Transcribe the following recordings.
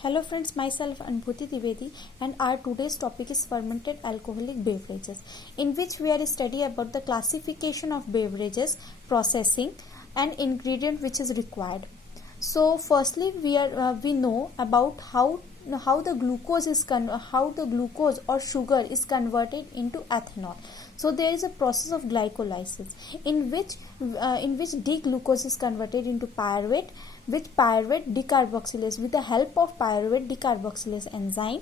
Hello friends, myself Anubhuti Trivedi and our today's topic is fermented alcoholic beverages, in which we are studying about the classification of beverages, processing and ingredient which is required. So firstly we know about how the glucose or sugar is converted into ethanol. So there is a process of glycolysis in which D-glucose is converted into pyruvate, with pyruvate decarboxylase, with the help of pyruvate decarboxylase enzyme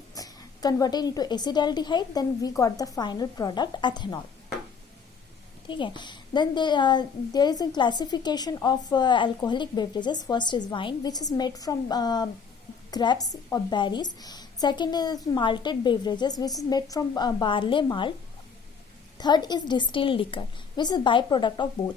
converted into acetaldehyde. Then we got the final product ethanol. Okay. Then there is a classification of alcoholic beverages. First is wine, which is made from grapes or berries. Second is malted beverages, which is made from barley malt. Third is distilled liquor, which is byproduct of both.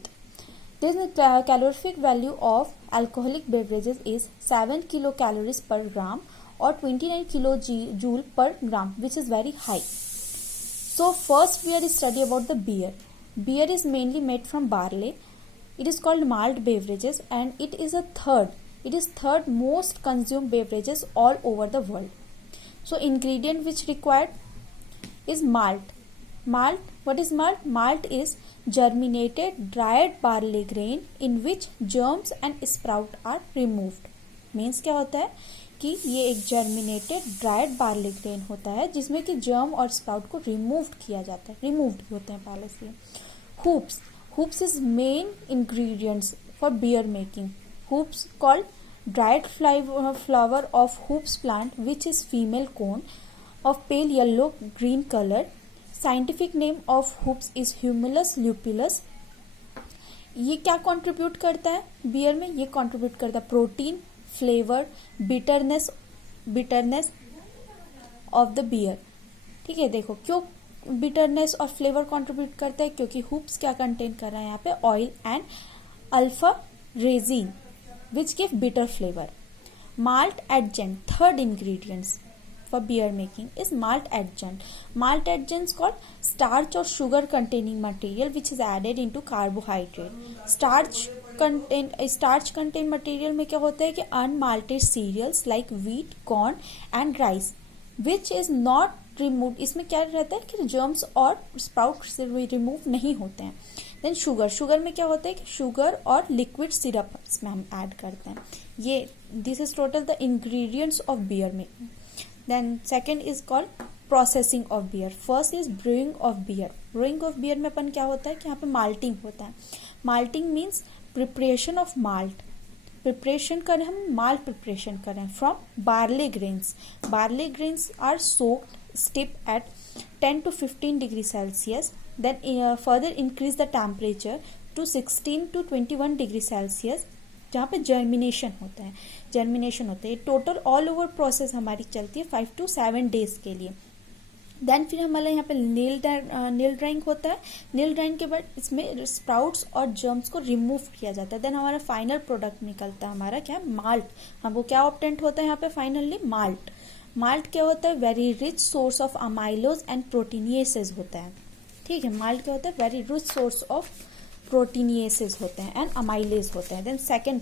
Then the calorific value of alcoholic beverages is 7 kilocalories per gram or 29 kilojoule per gram, which is very high. So first we are study about the beer. Beer is mainly made from barley. It is called malt beverages and it is third most consumed beverages all over the world. So ingredient which required is malt. What is malt? Malt is germinated dried barley grain in which germs and sprout are removed. Means क्या होता है कि ये एक germinated dried barley grain होता है जिसमें कि जर्म और स्प्राउट को रिमूव्ड किया जाता है, रिमूव्ड होते हैं पहले से. Hoops is main ingredients for beer making. Hoops called dried flower of hoops plant, which is female cone of pale yellow green color. Scientific name of hops is humulus lupulus. ये क्या contribute करता है beer में? ये contribute करता है protein, flavour, bitterness of the beer. ठीक है, देखो क्यों बिटरनेस और फ्लेवर कंट्रीब्यूट करता है, क्योंकि हुप्स क्या कंटेन कर रहा है यहाँ पे? Oil and alpha resin which give bitter flavour. Malt adjunct, third ingredients for beer making is malt adjunct. Malt adjuncts called starch or sugar containing material which is added into carbohydrate. Starch contain material में क्या होता है कि unmalted cereals like wheat, corn and rice which is not removed. इसमें क्या रहता है कि germs और sprouts रिमूव नहीं होते हैं. देन शुगर में क्या होता है कि शुगर और लिक्विड सिरप इसमें हम ऐड करते हैं. ये this is total the ingredients of beer making. Then second is called processing of beer. First is brewing of beer. Brewing of beer में अपन क्या होता है कि यहाँ पे malting होता है. Malting means preparation of malt. Preparation करें हम, malt preparation करें from barley grains. Barley grains are soaked, steeped at 10 to 15 degrees Celsius. Then further increase the temperature to 16 to 21 degrees Celsius. जहाँ पे जर्मिनेशन होता है. Total all over process हमारी चलती है 5 to 7 डेज के लिए. देन फिर हमारे यहाँ पे नील ड्राइंग होता है. नील ड्राइंग के बाद इसमें स्प्राउट्स और जर्म्स को रिमूव किया जाता है. देन हमारा फाइनल प्रोडक्ट निकलता है हमारा क्या? माल्ट. हमको क्या ऑब्टेंट होता है यहाँ पे फाइनली? माल्ट क्या होता है? Very rich source of amylose and proteinases होता है. ठीक है, माल्ट क्या होता है? Very rich source of proteinases होते हैं एंड अमाइलेज होते हैं. देन सेकेंड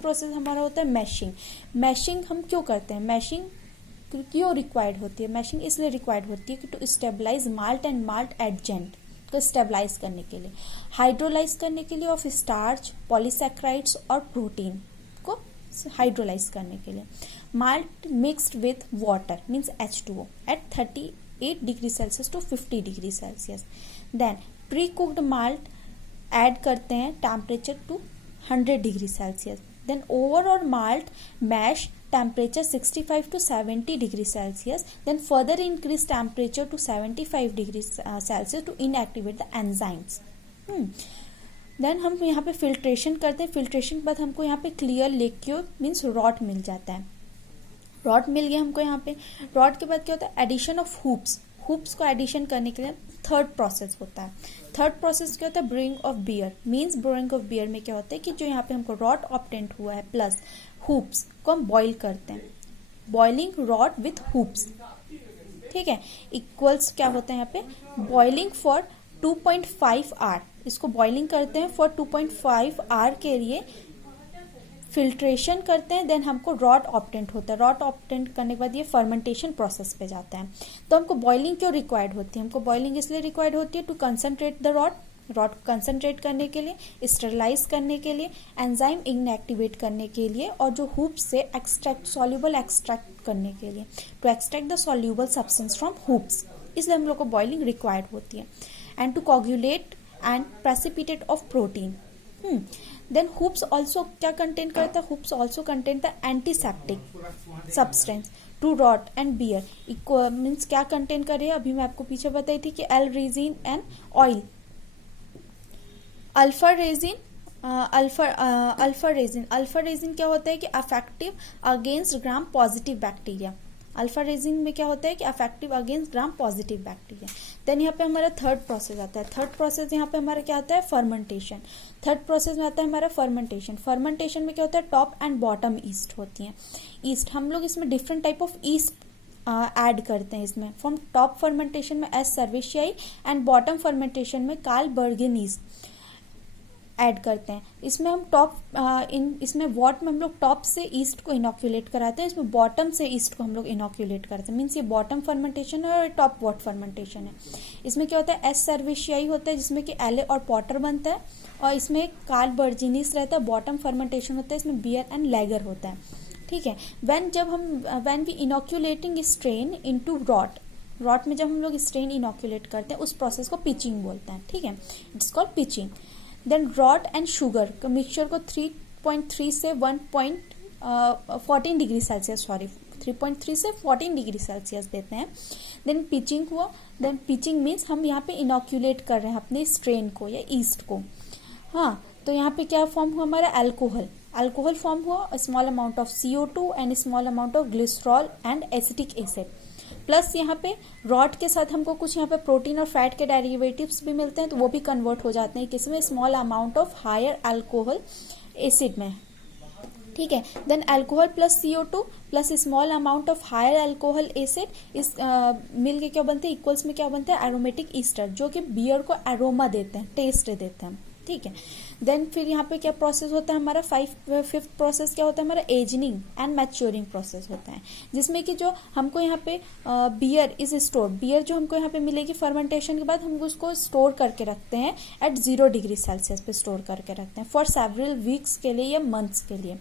प्रोसेस हमारा होता है मैशिंग. हम क्यों करते हैं मैशिंग? क्यों रिक्वायर्ड होती है मैशिंग? इसलिए रिक्वायर्ड होती है कि to stabilise malt and malt adjunct को स्टेबलाइज करने के लिए, हाइड्रोलाइज करने के लिए ऑफ स्टार्च, पॉलीसैकेराइड्स और प्रोटीन को हाइड्रोलाइज करने के लिए. Malt mixed with water means H2O at 38 degree Celsius to 50 degree Celsius. Then pre cooked malt add करते हैं temperature to 100 degree Celsius. Then overall malt mash temperature 65 to 70 degree Celsius. Then further increase temperature to 75 degree Celsius to inactivate the enzymes. Then हम यहाँ पे filtration करते हैं. Filtration के बाद हमको यहाँ पे क्लियर लिक्विड मीन्स रॉट मिल जाता है. रॉट मिल गया हमको यहाँ पे. रॉट के बाद क्या होता है? एडिशन ऑफ हुप्स को एडिशन करने के लिए थर्ड प्रोसेस होता है. थर्ड प्रोसेस क्या होता है? Brewing of beer. Means brewing of beer में क्या होता है कि जो यहाँ पे हमको रॉट ऑब्टेंट हुआ है प्लस हुप्स को हम बॉईल करते हैं. Boiling wort with hops. ठीक है, इक्वल्स क्या होता है यहाँ पे? Boiling for 2.5 hour. इसको बॉइलिंग करते हैं फॉर 2.5 आवर के लिए फिल्ट्रेशन करते हैं, देन हमको रॉट ऑब्टेंट होता है। रॉट ऑब्टेंट करने के बाद ये फर्मेंटेशन प्रोसेस पे जाता है। तो हमको बॉइलिंग क्यों रिक्वायर्ड होती है? हमको बॉइलिंग इसलिए रिक्वायर्ड होती है to concentrate the wort concentrate करने के लिए, स्टरलाइज करने के लिए, एंजाइम इनएक्टिवेट करने के लिए, और जो हूप से एक्सट्रैक्ट सॉल्यूबल एक्सट्रैक्ट करने के लिए, to extract the soluble substance from hops. इसलिए हम लोग को बॉइलिंग रिक्वायर्ड होती है। And to coagulate and precipitate of protein. Then hops also क्या कंटेन करता है? Hops also contain the antiseptic substance to wort and beer. Means क्या कंटेन कर रही है? अभी मैं आपको पीछे बताई थी कि L resin and oil. Alpha resin क्या होता है कि effective against gram positive bacteria. Alpha resin में क्या होता है कि effective against gram positive bacteria. Then यहाँ पे हमारा थर्ड प्रोसेस आता है। थर्ड प्रोसेस यहाँ पे हमारा क्या आता है? फर्मेंटेशन। थर्ड प्रोसेस में आता है हमारा फर्मेंटेशन। फर्मेंटेशन में क्या होता है? टॉप एंड बॉटम ईस्ट होती है। ईस्ट हम लोग इसमें different type of east add करते हैं इसमें। फ्रॉम टॉप फर्मेंटेशन में एस सर्वेशियाई एंड बॉटम फर्मेंटेशन में कार्लबर्गियन ईस्ट ऐड करते हैं। इसमें हम इसमें वॉट में हम लोग टॉप से ईस्ट को इनोक्यूलेट कराते हैं, इसमें बॉटम से ईस्ट को हम लोग इनोक्यूलेट करते हैं। मीन्स ये बॉटम फर्मेंटेशन है और टॉप वॉट फर्मेंटेशन है। इसमें क्या होता है? एस सर्वेशियाई होता है जिसमें कि एले और पॉटर बनता है, और इसमें कार्लबर्जिनिस रहता है। बॉटम फर्मेंटेशन होता है, इसमें बियर एंड लैगर होता है। ठीक है। When we inoculating strain into wort में जब हम लोग स्ट्रेन इनोक्यूलेट करते हैं उस प्रोसेस को पिचिंग बोलते हैं। ठीक है, it's called pitching. Then wort and sugar का मिक्सचर को 3.3 से 14 डिग्री सेल्सियस 3.3 से 14 डिग्री सेल्सियस देते हैं। देन पिचिंग हुआ। देन पिचिंग मीन्स हम यहाँ पे इनोक्यूलेट कर रहे हैं अपने स्ट्रेन को या ईस्ट को। हाँ, तो यहाँ पे क्या फॉर्म हुआ हमारा? अल्कोहल फॉर्म हुआ, small amount of CO2 and small amount of glycerol and acetic acid. Plus यहाँ पे रॉट के साथ हमको कुछ यहाँ पे प्रोटीन और फैट के डेरिवेटिव्स भी मिलते हैं, तो वो भी कन्वर्ट हो जाते हैं किसमें? Small amount of higher alcohol acid में। ठीक है। Then alcohol plus CO2 plus small amount of higher alcohol acid इस मिल के क्या बनते हैं? इक्वल्स में क्या बनते हैं? एरोमेटिक ईस्टर, जो कि बियर को एरोमा देते हैं, टेस्ट देते हैं। ठीक है। देन फिर यहाँ पे क्या प्रोसेस होता है हमारा? फिफ्थ प्रोसेस क्या होता है हमारा? एजनिंग एंड मैच्योरिंग प्रोसेस होता है, जिसमें कि जो हमको यहाँ पे बियर इज स्टोर, बियर जो हमको यहाँ पे मिलेगी फर्मेंटेशन के बाद, हम उसको स्टोर करके रखते हैं एट 0 डिग्री सेल्सियस पे स्टोर करके रखते हैं फॉर सेवरल वीक्स के लिए या मंथ्स के लिए।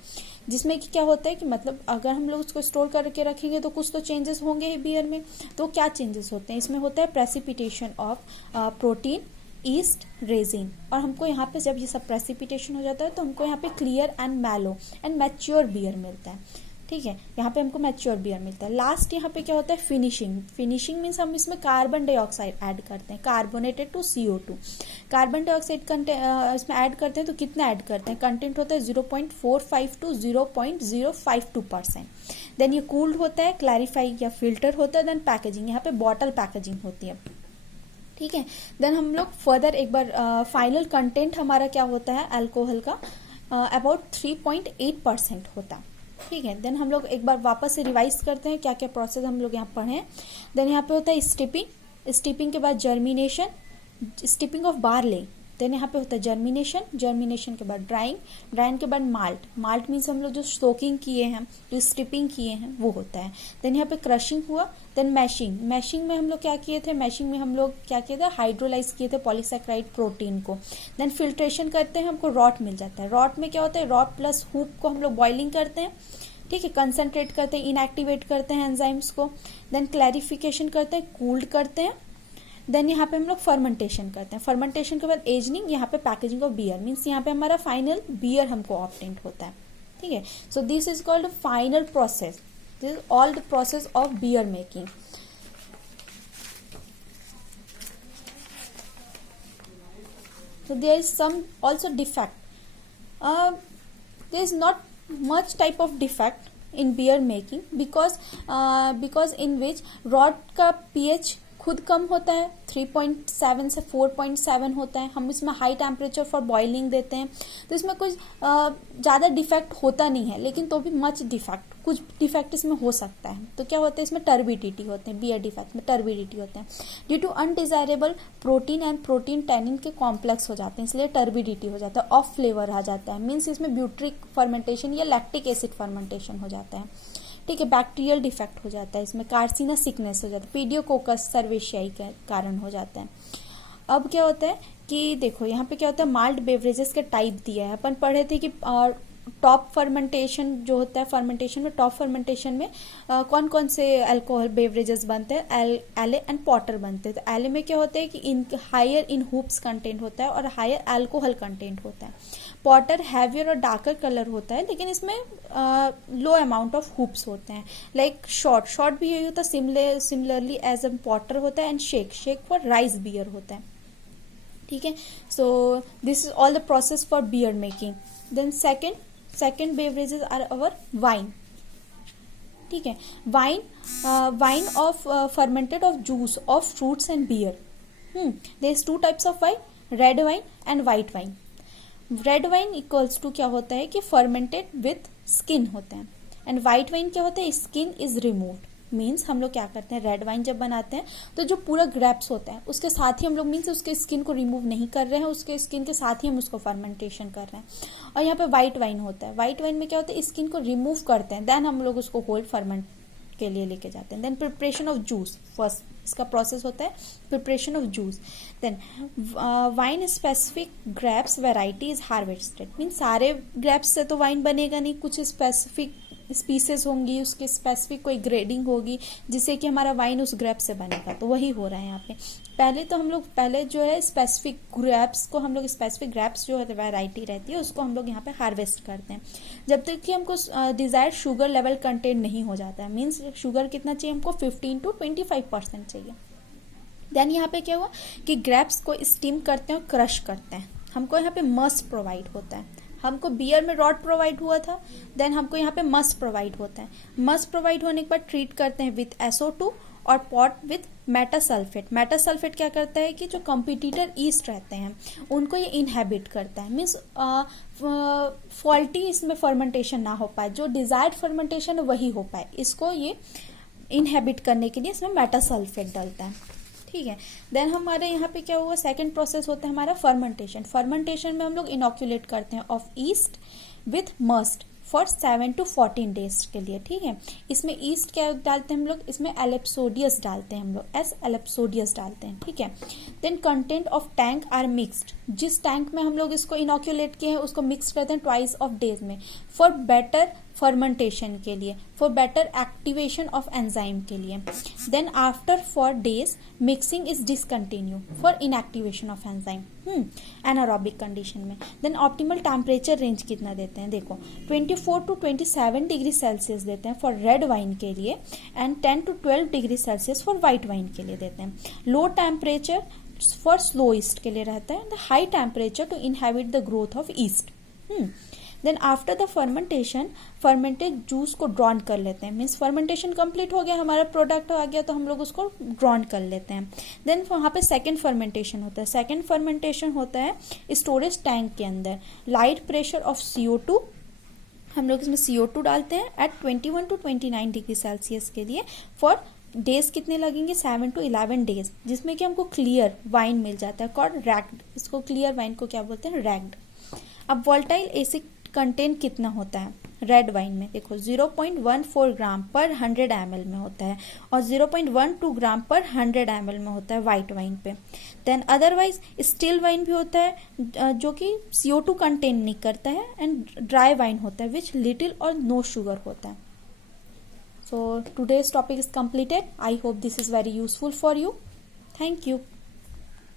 जिसमें कि क्या होता है कि मतलब अगर हम लोग उसको स्टोर करके रखेंगे तो कुछ तो चेंजेस होंगे ही बियर में। तो क्या चेंजेस होते हैं? इसमें होता है precipitation of protein, east, resin. और हमको यहाँ पे जब ये सब प्रेसिपिटेशन हो जाता है तो हमको यहाँ पे clear and mellow and mature beer मिलता है। ठीक है, यहाँ पे हमको मैच्योर बियर मिलता है। लास्ट यहाँ पे क्या होता है? फिनिशिंग मीन्स हम इसमें कार्बन डाइऑक्साइड ऐड करते हैं, carbonated to CO2। Carbon dioxide इसमें ऐड करते हैं तो कितना ऐड करते हैं? कंटेंट होता है 0.45 टू 0.052%। देन ये कूल्ड होता है, क्लैरिफाई या फिल्टर होता है। देन पैकेजिंग, यहाँ पे बॉटल पैकेजिंग होती है। ठीक है। देन हम लोग फर्दर एक बार फाइनल कंटेंट हमारा क्या होता है अल्कोहल का? अबाउट 3.8% होता है। ठीक है। देन हम लोग एक बार वापस से रिवाइज करते हैं क्या क्या प्रोसेस हम लोग यहाँ पढ़े। देन यहाँ पे होता है स्टिपिंग के बाद जर्मिनेशन, स्टिपिंग ऑफ बार्ले। देन यहाँ पे होता है जर्मिनेशन के बाद ड्राइंग के बाद माल्ट मीन्स हम लोग जो सोकिंग किए हैं, जो स्टिपिंग किए हैं, वो होता है। देन यहाँ पे क्रशिंग हुआ। देन मैशिंग में हम लोग क्या किए थे? हाइड्रोलाइज किए थे पॉलीसैकेराइड प्रोटीन को। देन फिल्ट्रेशन करते हैं, हमको रॉट मिल जाता है। रॉट में क्या होता है? रॉट प्लस हूप को हम लोग बॉइलिंग करते हैं। ठीक है, कंसनट्रेट करते हैं, इनएक्टिवेट करते हैं एंजाइम्स को। देन क्लैरिफिकेशन करते हैं, कूल्ड करते हैं। देन यहाँ पे हम लोग फर्मेंटेशन करते हैं। फर्मेंटेशन के बाद एजनिंग, यहाँ पे पैकेजिंग ऑफ बियर मीन्स यहाँ पे हमारा फाइनल बियर हमको ऑब्टेंट होता है। ठीक है। So this is called final process. This is all the process of beer making. So there is some also defect. There is not much type of defect in beer making because in which rod का pH खुद कम होता है, 3.7 से 4.7 होता है। हम इसमें high temperature for boiling देते हैं, तो इसमें कुछ ज़्यादा डिफेक्ट होता नहीं है, लेकिन तो भी कुछ डिफेक्ट इसमें हो सकता है। तो क्या होता है, इसमें टर्बिडिटी होते हैं, बियर डिफेक्ट में टर्बिडिटी होते हैं due to undesirable protein and protein tannin के कॉम्प्लेक्स हो जाते हैं, इसलिए टर्बिडिटी हो जाता है, ऑफ फ्लेवर आ जाता है, मीन्स इसमें ब्यूट्रिक फर्मेंटेशन या लैक्टिक एसिड फर्मेंटेशन हो जाता है। ठीक है, बैक्टीरियल डिफेक्ट हो जाता है, इसमें कार्सिना सिकनेस हो जाता है, पीडियोकोकस सर्वेशियाई के कारण हो जाता है। अब क्या होता है कि देखो यहाँ पे क्या होता है, माल्ट बेवरेजेस के टाइप दिया है। अपन पढ़े थे कि टॉप फर्मेंटेशन जो होता है, फर्मेंटेशन में टॉप फर्मेंटेशन में कौन कौन से अल्कोहल बेवरेजेस बनते हैं, एले एंड पॉटर बनते हैं। तो एले में क्या होता है कि in higher in hops content होता है और हायर अल्कोहल कंटेंट होता है। पॉटर हैवियर और डार्कर कलर होता है, लेकिन इसमें लो अमाउंट ऑफ हुप्स होते हैं। लाइक शॉर्ट भी यही होता है, सिमिलरली एज अ पॉटर होता है, and sake for rice beer होता है। ठीक है, so this is all the process for beer making. Then second beverages are our wine. ठीक है, wine of fermented of juice of fruits and beer. There is 2 types of wine, red wine and white wine. Red wine equals to क्या होता है कि fermented with skin होता है, and white wine क्या होता है, स्किन इज रिमूव्ड। मीन्स हम लोग क्या करते हैं, रेड वाइन जब बनाते हैं तो जो पूरा ग्रेप्स होता है उसके साथ ही हम लोग, मीन्स उसके स्किन को रिमूव नहीं कर रहे हैं, उसके स्किन के साथ ही हम उसको फर्मेंटेशन कर रहे हैं। और यहाँ पे व्हाइट वाइन होता है, व्हाइट वाइन में क्या होता है, स्किन को रिमूव करते हैं, देन हम लोग उसको होल्ड फर्मेंट के लिए लेके जाते हैं। Then preparation of juice, first इसका प्रोसेस होता है preparation of juice. Then wine specific grapes variety is harvested. Mean सारे ग्रेप्स से तो वाइन बनेगा नहीं, कुछ स्पेसिफिक स्पीसीज होंगी, उसके स्पेसिफिक कोई ग्रेडिंग होगी जिससे कि हमारा वाइन उस ग्रेप से बनेगा। तो वही हो रहा है यहाँ पे। पहले जो है स्पेसिफिक ग्रेप्स को हम लोग, स्पेसिफिक ग्रेप्स जो वैरायटी रहती है उसको हम लोग यहाँ पे हार्वेस्ट करते हैं, जब तक कि हमको डिजायर्ड शुगर लेवल कंटेंट नहीं हो जाता है। मीन्स शुगर कितना चाहिए हमको, 15 to 25% चाहिए। देन यहाँ पे क्या हुआ कि ग्रेप्स को स्टीम करते हैं और क्रश करते हैं। हमको यहाँ पे मस्ट प्रोवाइड होता है, हमको बियर में रॉड प्रोवाइड हुआ था, देन हमको यहाँ पे मस्ट प्रोवाइड होता है। मस्ट प्रोवाइड होने के बाद ट्रीट करते हैं विथ SO2 और पॉट विथ मेटासल्फेट। मेटासल्फेट क्या करता है कि जो कॉम्पिटिटर ईस्ट रहते हैं उनको ये इनहेबिट करता है, मीन्स फॉल्टी इसमें फर्मेंटेशन ना हो पाए, जो डिजायर्ड फर्मेंटेशन वही हो पाए, इसको ये इनहेबिट करने के लिए इसमें मेटासल्फेट डालता है। ठीक है, देन हमारे यहाँ पे क्या हुआ, सेकंड प्रोसेस होता है हमारा फर्मेंटेशन। फर्मेंटेशन में हम लोग इनोक्यूलेट करते हैं of east with must for 7 to 14 days के लिए। ठीक है, इसमें ईस्ट क्या डालते हैं हम लोग, इसमें एलेप्सोडियस डालते हैं हम लोग, एलेप्सोडियस डालते हैं। ठीक है, then content of tank are mixed. जिस टैंक में हम लोग इसको इनोक्यूलेट किए हैं उसको मिक्स करते हैं ट्वाइस ऑफ डेज में, फॉर बेटर फर्मेंटेशन के लिए, for better activation of enzyme के लिए। Then after 4 days mixing is discontinue for inactivation of enzyme anaerobic condition में। देन ऑप्टिमल टेम्परेचर रेंज कितना देते हैं, देखो 24 to 27 डिग्री सेल्सियस देते हैं फॉर रेड वाइन के लिए, and 10 to 12 degree Celsius for white wine के लिए देते हैं। Low temperature for slow yeast के लिए रहता है, the high temperature to inhibit the growth of yeast. Then after the fermentation fermented juice को ड्रॉन कर लेते हैं, मीन्स फर्मेंटेशन कंप्लीट हो गया, हमारा प्रोडक्ट आ गया तो हम लोग उसको ड्रॉन कर लेते हैं। देन वहाँ पे सेकंड फर्मेंटेशन होता है। सेकंड फर्मेंटेशन होता है स्टोरेज टैंक के अंदर, लाइट प्रेशर ऑफ CO2, हम लोग इसमें CO2 डालते हैं एट 21 to 29 डिग्री सेल्सियस के लिए, फॉर डेज कितने लगेंगे, 7 to 11 डेज, जिसमें कि हमको क्लियर वाइन मिल जाता है, कॉल्ड रैग्ड। इसको क्लियर वाइन को क्या बोलते हैं, रैग्ड। अब वोल्टाइल एसिड कंटेंट कितना होता है रेड वाइन में, देखो 0.14 ग्राम पर 100 ml में होता है, और 0.12 ग्राम पर 100 ml में होता है व्हाइट वाइन पे। देन अदरवाइज स्टिल वाइन भी होता है जो कि CO2 कंटेन नहीं करता है, एंड ड्राई वाइन होता है विच लिटिल और नो शुगर होता है। So today's topic is completed. I hope this is very useful for you. Thank you.